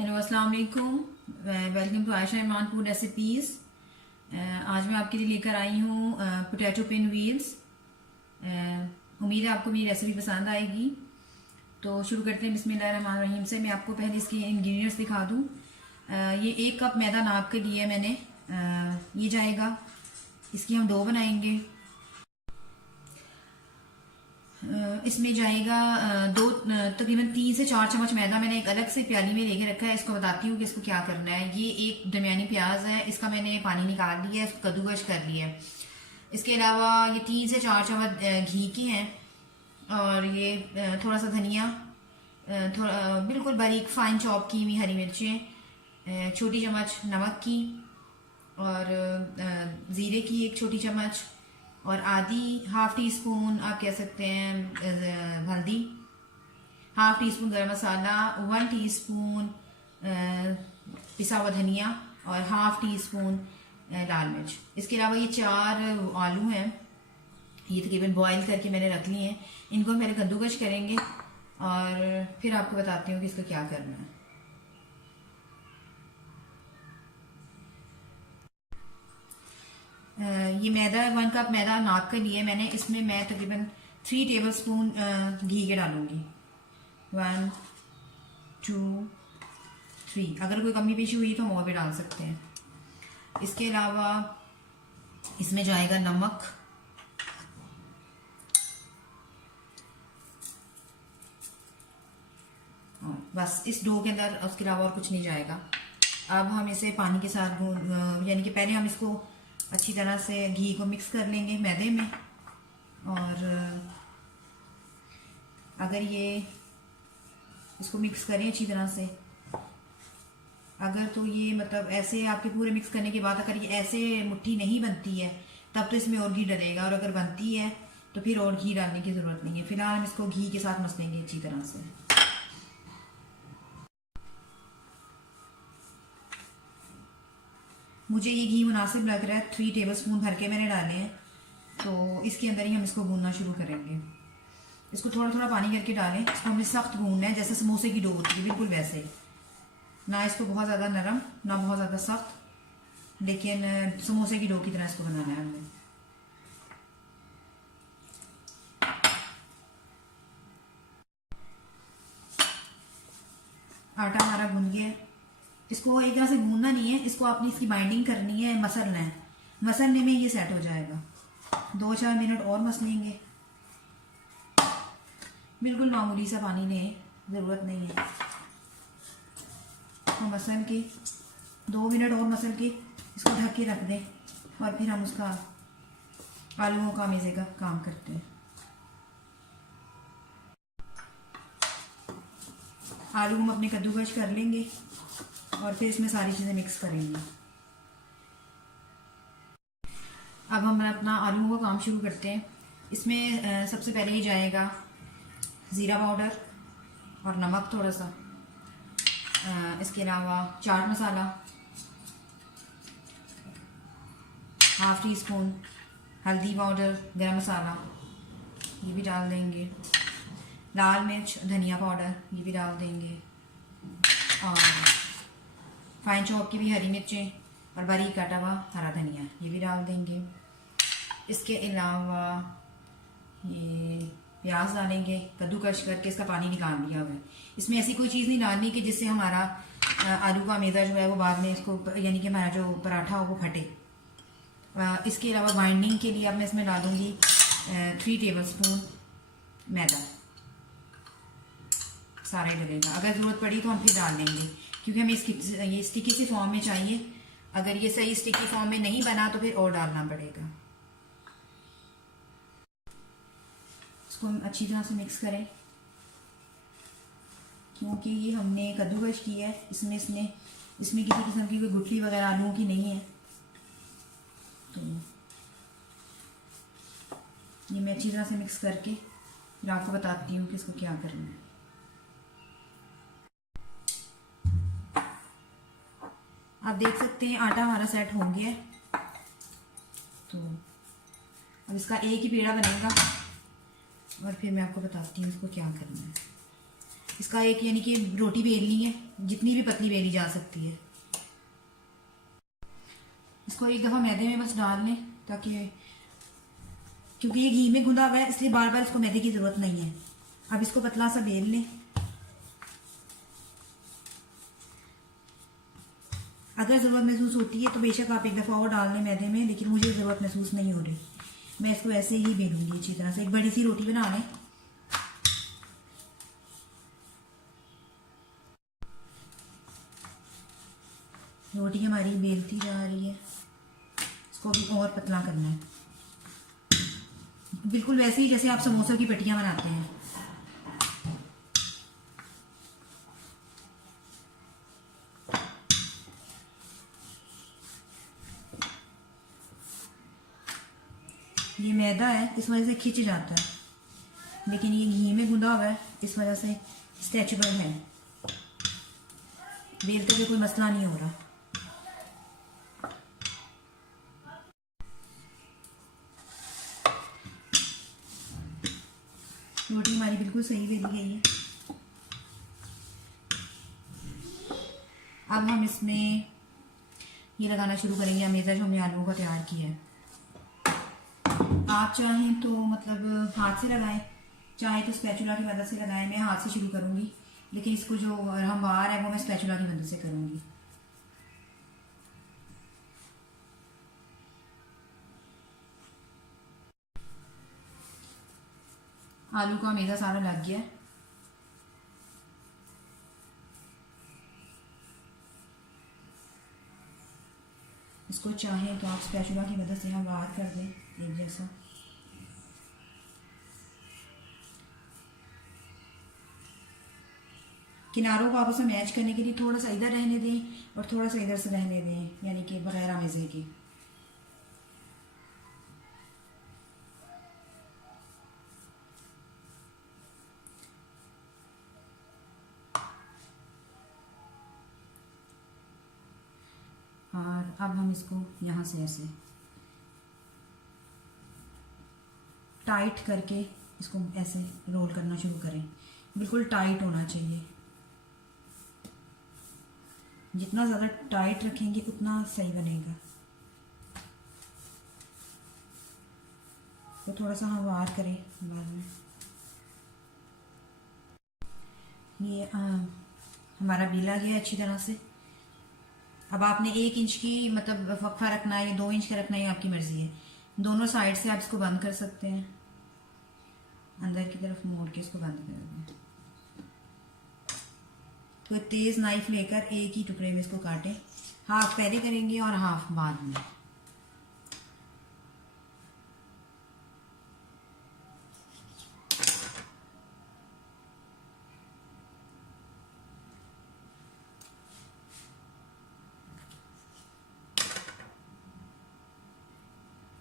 Hello अस्सलाम वालेकुम। Welcome to Ayesha Imran food recipes. आज मैं आपके लिए लेकर आई हूँ पोटैटो पिन व्हील्स। उम्मीद है आपको मेरी रेसिपी पसंद आएगी। तो शुरू करते हैं बिस्मिल्लाहिर्रहमानिर्रहीम से। मैं आपको पहले इसके इंग्रेडिएंट्स दिखा दूँ। ये 1 कप मैदा नाप के लिए मैंने ये जाएगा। इसकी हम डो बनाएंगे। इसमें जाएगा तकरीबन 3 से 4 चम्मच मैदा मैंने एक अलग से प्याली में लेके रखा है। इसको बताती हूँ कि इसको क्या करना है। ये एक दरमियानी प्याज है, इसका मैंने पानी निकाल लिया है, इसको कद्दूकश कर लिया है। इसके अलावा ये 3 से 4 चम्मच घी के हैं और ये थोड़ा सा धनिया, थोड़ा बिल्कुल बारीक फाइन चॉप की हुई हरी मिर्चें, छोटी चम्मच नमक की और ज़ीरे की 1 छोटी चम्मच और आधी हाफ टी स्पून आप कह सकते हैं हल्दी, हाफ टी स्पून गरम मसाला, 1 टीस्पून पिसा हुआ धनिया और हाफ टी स्पून लाल मिर्च। इसके अलावा ये 4 आलू हैं, ये तकरीबन बॉईल करके मैंने रख लिए हैं। इनको मेरे कद्दूकश करेंगे और फिर आपको बताती हूँ कि इसको क्या करना है। ये मैदा 1 कप मैदा नाप कर लिए मैंने। इसमें मैं तकरीबन 3 टेबलस्पून घी के डालूंगी। 1 2 3। अगर कोई कमी पेशी हुई तो हम और भी डाल सकते हैं। इसके अलावा इसमें जाएगा नमक, बस इस डो के अंदर, उसके अलावा और कुछ नहीं जाएगा। अब हम इसे पानी के साथ यानी कि पहले हम इसको अच्छी तरह से घी को मिक्स कर लेंगे मैदे में। और अगर ये इसको मिक्स करें अच्छी तरह से, अगर तो ये मतलब ऐसे आपके पूरे मिक्स करने के बाद अगर ये ऐसे मुट्ठी नहीं बनती है तब तो इसमें और घी डलेगा, और अगर बनती है तो फिर और घी डालने की ज़रूरत नहीं है। फिलहाल हम इसको घी के साथ मसलेंगे अच्छी तरह से। मुझे ये घी मुनासिब लग रहा है, 3 टेबलस्पून भर के मैंने डाले हैं। तो इसके अंदर ही हम इसको भूनना शुरू करेंगे। इसको थोड़ा थोड़ा पानी करके डालें। इसको हमें सख्त भूनना है, जैसे समोसे की डो होती है बिल्कुल वैसे। ना इसको बहुत ज़्यादा नरम ना बहुत ज़्यादा सख्त, लेकिन समोसे की डो की तरह इसको बनाना है हमने। आटा हमारा भुन गया है। इसको एक तरह से भूनना नहीं है, इसको आपने इसकी बाइंडिंग करनी है, मसलना है। मसलने में ये सेट हो जाएगा। 2-4 मिनट और मसलेंगे। बिल्कुल मामूली सा पानी लें, ज़रूरत नहीं है। तो मसल के 2 मिनट और मसल के इसको ढक के रख दें और फिर हम उसका आलूओं का मेज़े का काम करते हैं। आलू हम अपने कद्दूकश कर लेंगे और फिर इसमें सारी चीज़ें मिक्स करेंगे। अब हम अपना आलू का काम शुरू करते हैं। इसमें सबसे पहले ही जाएगा ज़ीरा पाउडर और नमक थोड़ा सा। इसके अलावा chaat masala, half tea spoon हल्दी पाउडर, गरम मसाला ये भी डाल देंगे, लाल मिर्च, धनिया पाउडर ये भी डाल देंगे, और फाइन चॉप की भी हरी मिर्चें और बारीक काटा हुआ हरा धनिया ये भी डाल देंगे। इसके अलावा ये प्याज डालेंगे, कद्दूकश करके इसका पानी निकाल दिया हुआ है। इसमें ऐसी कोई चीज़ नहीं डालनी कि जिससे हमारा आलू का मैदा जो है वो बाद में इसको यानी कि हमारा जो पराठा हो वो फटे। इसके अलावा बाइंडिंग के लिए अब मैं इसमें डालूंगी 3 टेबलस्पून मैदा। सारा ही डलेगा, अगर ज़रूरत पड़ी तो हम फिर डाल देंगे, क्योंकि हमें ये स्टिकी सी फॉर्म में चाहिए। अगर ये सही स्टिकी फॉर्म में नहीं बना तो फिर और डालना पड़ेगा। इसको हम अच्छी तरह से मिक्स करें, क्योंकि ये हमने कद्दूकश की है। इसमें किसी किस्म की कोई गुठली वगैरह आलूओं की नहीं है। तो ये मैं अच्छी तरह से मिक्स करके फिर आपको बताती हूँ कि इसको क्या करना है। आप देख सकते हैं आटा हमारा सेट हो गया है। तो अब इसका एक ही पेड़ा बनेगा और फिर मैं आपको बताती हूँ इसको क्या करना है। इसका एक यानी कि रोटी बेलनी है, जितनी भी पतली बेली जा सकती है। इसको एक दफ़ा मैदे में बस डाल लें, ताकि क्योंकि ये घी में गुंदा हुआ है इसलिए बार बार इसको मैदे की ज़रूरत नहीं है। अब इसको पतला सा बेल लें। अगर ज़रूरत महसूस होती है तो बेशक आप एक दफ़ा और डाल लें मैदे में, लेकिन मुझे ज़रूरत महसूस नहीं हो रही। मैं इसको ऐसे ही बेलूंगी अच्छी तरह से। एक बड़ी सी रोटी बना लें। रोटी हमारी बेलती जा रही है, इसको भी और पतला करना है, बिल्कुल वैसे ही जैसे आप समोसों की पट्टियां बनाते हैं। ये मैदा है, इस वजह से खिंच जाता है, लेकिन ये घी में गुंदा हुआ है इस वजह से स्ट्रेचेबल है, बेलते हुए कोई मसला नहीं हो रहा। रोटी हमारी बिल्कुल सही बेली गई है। अब हम इसमें ये लगाना शुरू करेंगे अमेज़ा जो हमने आलू का तैयार किया है। आप चाहें तो मतलब हाथ से लगाएं, चाहे तो स्पैचुला की मदद से लगाएं। मैं हाथ से शुरू करूंगी, लेकिन इसको जो रहमवार है वो मैं स्पैचुला की मदद से करूंगी। आलू का अमेज़ा सारा लग गया है। इसको चाहें तो आप स्पैचुला की मदद से हमवार कर दें एक जैसा। किनारों को आपस में मैच करने के लिए थोड़ा सा इधर रहने दें और थोड़ा सा इधर से रहने दें, यानी कि बगैर अमेज़े के। और अब हम इसको यहाँ से ऐसे टाइट करके इसको ऐसे रोल करना शुरू करें। बिल्कुल टाइट होना चाहिए, जितना ज़्यादा टाइट रखेंगे उतना सही बनेगा। तो थोड़ा सा हमवार करें बाद में। ये हमारा बेला गया अच्छी तरह से। अब आपने 1 इंच की मतलब वक्फा रखना है या 2 इंच का रखना है, आपकी मर्जी है। दोनों साइड से आप इसको बंद कर सकते हैं, अंदर की तरफ मोड़ के इसको बंद कर दें। तो तेज नाइफ लेकर एक ही टुकड़े में इसको काटें, हाफ पहले करेंगे और हाफ बाद में।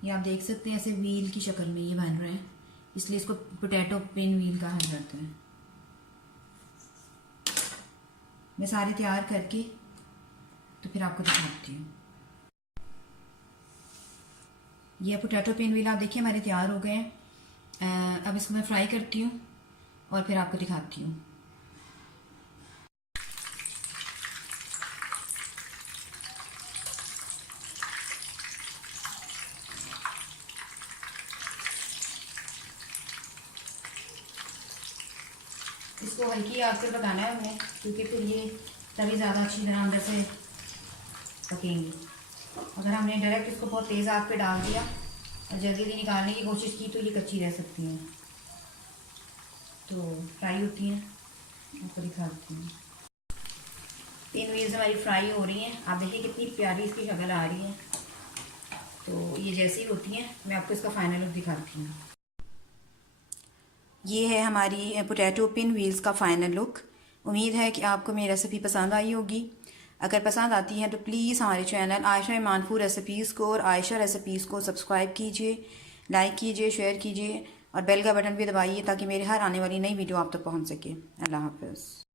ये आप देख सकते हैं ऐसे व्हील की शक्ल में ये बन रहे हैं, इसलिए इसको पोटैटो पिन व्हील कहा जाता है। मैं सारे तैयार करके तो फिर आपको दिखाती हूँ। ये पोटैटो पिन व्हील आप देखिए हमारे तैयार हो गए हैं। अब इसको मैं फ्राई करती हूँ और फिर आपको दिखाती हूँ। इसको हल्की आग से पकाना है हमें, क्योंकि फिर ये तभी ज़्यादा अच्छी तरह अंदर से पकेंगी। अगर हमने डायरेक्ट इसको बहुत तेज़ आग पे डाल दिया और जल्दी जल्दी निकालने की कोशिश की तो ये कच्ची रह सकती हैं। तो फ्राई होती हैं, आपको दिखाती हूँ। पिन व्हील्स हमारी फ्राई हो रही हैं। आप देखिए कितनी प्यारी इसकी शक्ल आ रही है। तो ये जैसी होती हैं मैं आपको इसका फाइनल लुक दिखाती हूँ। ये है हमारी पोटैटो पिन व्हील्स का फाइनल लुक। उम्मीद है कि आपको मेरी रेसिपी पसंद आई होगी। अगर पसंद आती है तो प्लीज़ हमारे चैनल आयशा इमानपुर रेसिपीज़ को और आयशा रेसिपीज़ को सब्सक्राइब कीजिए, लाइक कीजिए, शेयर कीजिए और बेल का बटन भी दबाइए ताकि मेरे हर आने वाली नई वीडियो आप तक पहुंच सके। अल्लाह हाफ़िज़।